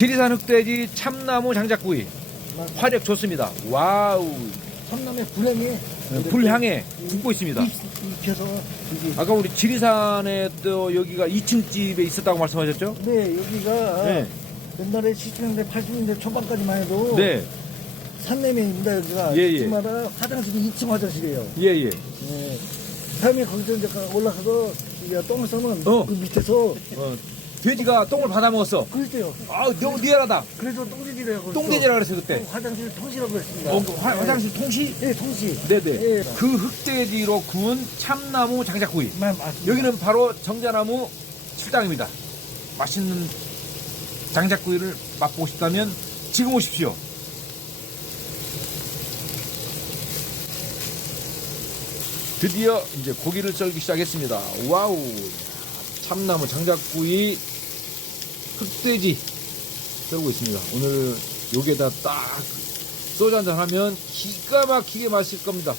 지리산 흑돼지 참나무 장작구이 화력 좋습니다. 와우. 참나무의 불향이 불향에 굽고 있습니다. 익혀서 이게 아까 우리 지리산에 또 여기가 2층 집에 있었다고 말씀하셨죠? 네 여기가 네. 옛날에 70년대 80년대 초반까지만 해도 네. 산내면입니다 여기가. 예, 예. 집마다 화장실이 2층 화장실이에요. 예예. 네. 다음에 거기서 이제 올라가서 이게 똥을 싸면 어. 그 밑에서 돼지가 똥을 받아 먹었어. 그랬대요. 아 너무 미안하다. 그래서 똥돼지라고 그랬죠. 똥돼지라 그랬어 그때. 화장실 통시라고 그랬습니다. 화장실 통시? 네 통시. 네네. 예. 그 흑돼지로 구운 참나무 장작구이. 맞습니다. 여기는 바로 정자나무 식당입니다. 맛있는 장작구이를 맛보고 싶다면 지금 오십시오. 드디어 이제 고기를 썰기 시작했습니다. 와우. 참나무 장작구이 흑돼지 썰고 있습니다. 오늘 여기에다 딱 소주 한잔 하면 기가 막히게 맛있을 겁니다.